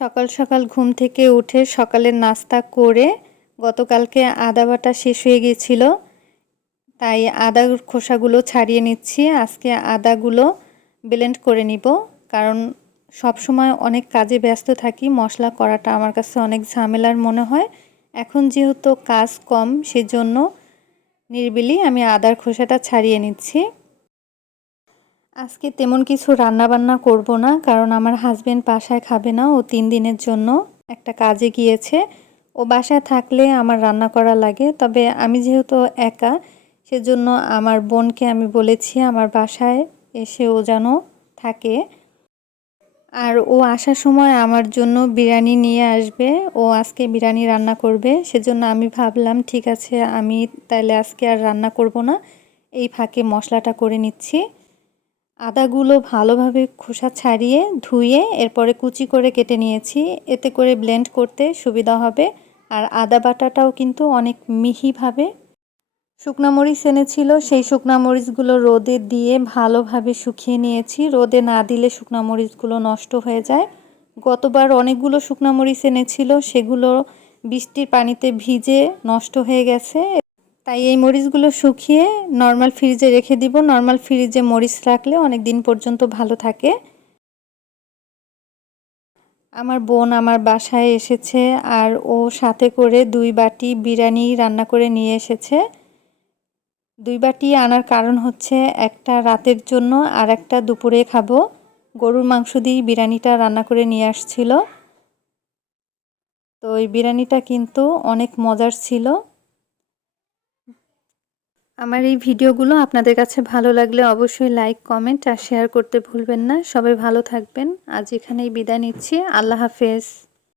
সকাল সকাল ঘুম থেকে উঠে সকালের নাস্তা করে গতকালকে আদা বাটা শেষ হয়ে গিয়েছিল, তাই আদার খোসাগুলো ছাড়িয়ে নিচ্ছি। আজকে আদাগুলো ব্লেন্ড করে নিব, কারণ সব সময় অনেক কাজে ব্যস্ত থাকি, মশলা করাটা আমার কাছে অনেক ঝামেলার মনে হয়। এখন যেহেতু কাজ কম, সেজন্য নিরিবিলি আমি আদার খোসাটা ছাড়িয়ে নিচ্ছি। আজকে তেমন কিছু রান্না বান্না করব না, কারণ আমার হাজবেন্ড বাসায় খাবে না। ও 3 দিনের জন্য একটা কাজে গিয়েছে। ও বাসায় থাকলে আমার রান্না করা লাগে, তবে আমি যেহেতু একা, সেজন্য আমার বোনকে আমি বলেছি আমার বাসায় এসে ও যেন থাকে। আর ও আসার সময় আমার জন্য বিরিয়ানি নিয়ে আসবে। ও আজকে বিরিয়ানি রান্না করবে, সেজন্য আমি ভাবলাম ঠিক আছে, আমি তাহলে আজকে আর রান্না করব না, এই ফাঁকে মশলাটা করে নিচ্ছি। আদাগুলো ভালোভাবে খোসা ছাড়িয়ে ধুয়ে এরপরে কুচি করে কেটে নিয়েছি, এতে করে ব্লেন্ড করতে সুবিধা হবে। আর আদা বাটাটাও কিন্তু অনেক মিহিভাবে। শুকনা মরিচ এনেছিল, সেই শুকনা মরিচগুলো রোদে দিয়ে ভালোভাবে শুকিয়ে নিয়েছি। রোদে না দিলে শুকনা মরিচগুলো নষ্ট হয়ে যায়। গতবার অনেকগুলো শুকনা মরিচ এনেছিল, সেগুলো বৃষ্টির পানিতে ভিজে নষ্ট হয়ে গেছে। তাই এই মরিচগুলো শুকিয়ে নর্মাল ফ্রিজে রেখে দিব। নর্মাল ফ্রিজে মরিচ রাখলে অনেক দিন পর্যন্ত ভালো থাকে। আমার বোন আমার বাসায় এসেছে, আর ও সাথে করে 2 বাটি বিরিয়ানি রান্না করে নিয়ে এসেছে। 2 বাটি আনার কারণ হচ্ছে, একটা রাতের জন্য আর একটা দুপুরে খাবো। গরুর মাংস দিয়ে বিরিয়ানিটা রান্না করে নিয়ে আসছিল। তো এই বিরিয়ানিটা কিন্তু অনেক মজার ছিল। আমার এই ভিডিওগুলো আপনাদের কাছে ভালো লাগলে অবশ্যই লাইক, কমেন্ট আর শেয়ার করতে ভুলবেন না। সবাই ভালো থাকবেন। আজ এখানেই বিদায় নিচ্ছি। আল্লাহ হাফেজ।